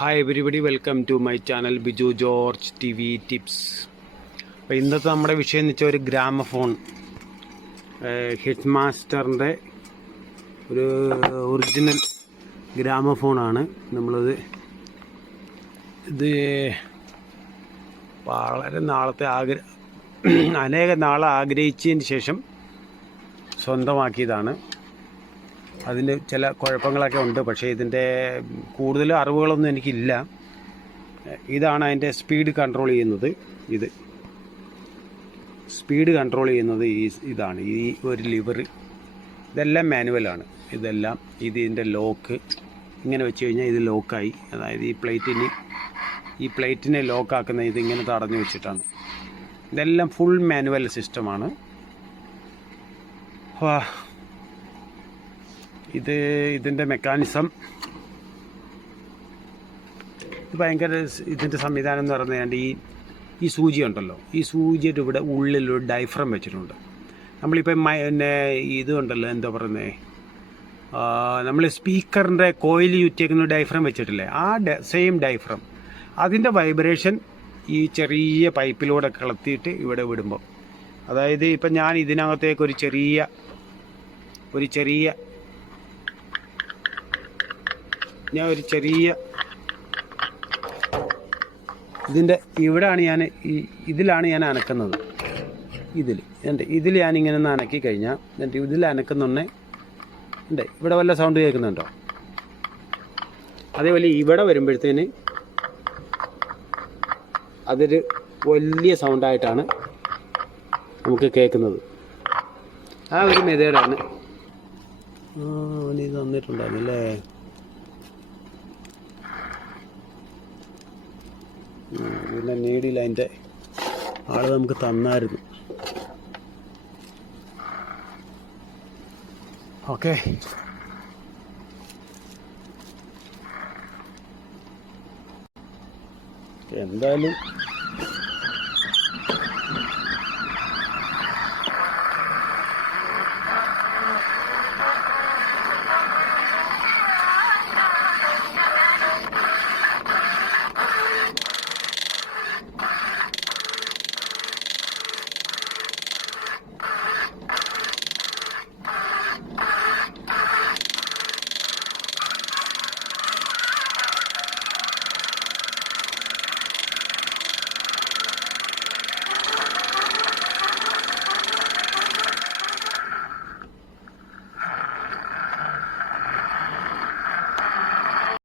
Hi everybody welcome to my channel Biju George T V tips അപ്പോൾ ഇന്നത്തെ നമ്മുടെ വിഷയം എന്ന് വെച്ചാൽ ഒരു ഗ്രാമഫോൺ. ഹെഡ് മാസ്റ്ററിന്റെ ഒരു ഒറിജിനൽ ഗ്രാമഫോണാണ്. നമ്മളത് ഇത് വളരെ നാളത്തെ ആഗ്ര അനേക നാളെ ആഗ്രഹിച്ചതിന് ശേഷം സ്വന്തമാക്കിയതാണ്. അതിന് ചില കുഴപ്പങ്ങളൊക്കെ ഉണ്ട്. പക്ഷേ ഇതിന്റെ കൂടുതൽ അറിവുകളൊന്നും എനിക്കില്ല. ഇതാണ് അതിന്റെ സ്പീഡ് കൺട്രോൾ ചെയ്യുന്നത്. ഇത് സ്പീഡ് കൺട്രോൾ ചെയ്യുന്നത് ഈ ഇതാണ്. ഈ ഒരു ലിവർ ഇതെല്ലാം മാനുവലാണ് ഇതെല്ലാം ഇതിന്റെ ലോക്ക് ഇങ്ങനെ വെച്ച് കഴിഞ്ഞാൽ ഇത് ലോക്കായി. അതായത് ഈ പ്ലേറ്റിന് ഈ പ്ലേറ്റിനെ ലോക്കാക്കുന്ന ഇതിങ്ങനെ തടഞ്ഞു വെച്ചിട്ടാണ്. ഇതെല്ലാം ഫുൾ മാനുവൽ സിസ്റ്റമാണ് ഇത് ഇതിന്റെ മെക്കാനിസം. ഇത് ഭയങ്കര ഇതിന്റെ സംവിധാനം എന്ന് പറഞ്ഞു കഴിഞ്ഞാൽ ഈ ഈ സൂചി ഉണ്ടല്ലോ. ഈ സൂചിയുടെ ഇവിടെ ഉള്ളിൽ ഒരു ഡൈഫ്രം വെച്ചിട്ടുണ്ട്. നമ്മളിപ്പം പിന്നെ ഇത് ഉണ്ടല്ലോ എന്താ പറയുന്നത് നമ്മൾ സ്പീക്കറിന്റെ കോയിൽ ചുറ്റിയേക്കുന്ന ഡൈഫ്രം വെച്ചിട്ടില്ലേ? ആ സെയിം ഡൈഫ്രം അതിന്റെ വൈബ്രേഷൻ ഈ ചെറിയ പൈപ്പിലൂടെ കളത്തിയിട്ട് ഇവിടെ വിടുമ്പോൾ അതായത് ഇപ്പം ഞാൻ ഇതിനകത്തേക്ക് ഒരു ചെറിയ ഒരു ചെറിയ ഞാൻ ഒരു ചെറിയ ഇതിന്റെ ഇവിടാണ് ഞാൻ ഈ ഇതിലാണ് ഞാൻ അനക്കുന്നത്. ഇതിൽ എന്റെ ഇതിൽ ഞാനിങ്ങനെ ഒന്ന് അനക്കി കഴിഞ്ഞാൽ എന്നിട്ട് ഇതിൽ അനക്കുന്നുണ്ടെ. ഉണ്ട് ഇവിടെ വല്ല സൗണ്ട് കേൾക്കുന്നുണ്ടോ? അതേപോലെ ഇവിടെ വരുമ്പോഴത്തേന് അതൊരു വലിയ സൗണ്ടായിട്ടാണ് നമുക്ക് കേൾക്കുന്നത്. ആ ഒരു മെതേഡാണ്. ആ നീ തന്നിട്ടുണ്ടായിരുന്നല്ലേ? ഉം, പിന്നെ നീഡിൽ അതിന്റെ. ആൾ നമുക്ക് തന്നായിരുന്നു. ഓക്കെ. എന്തായാലും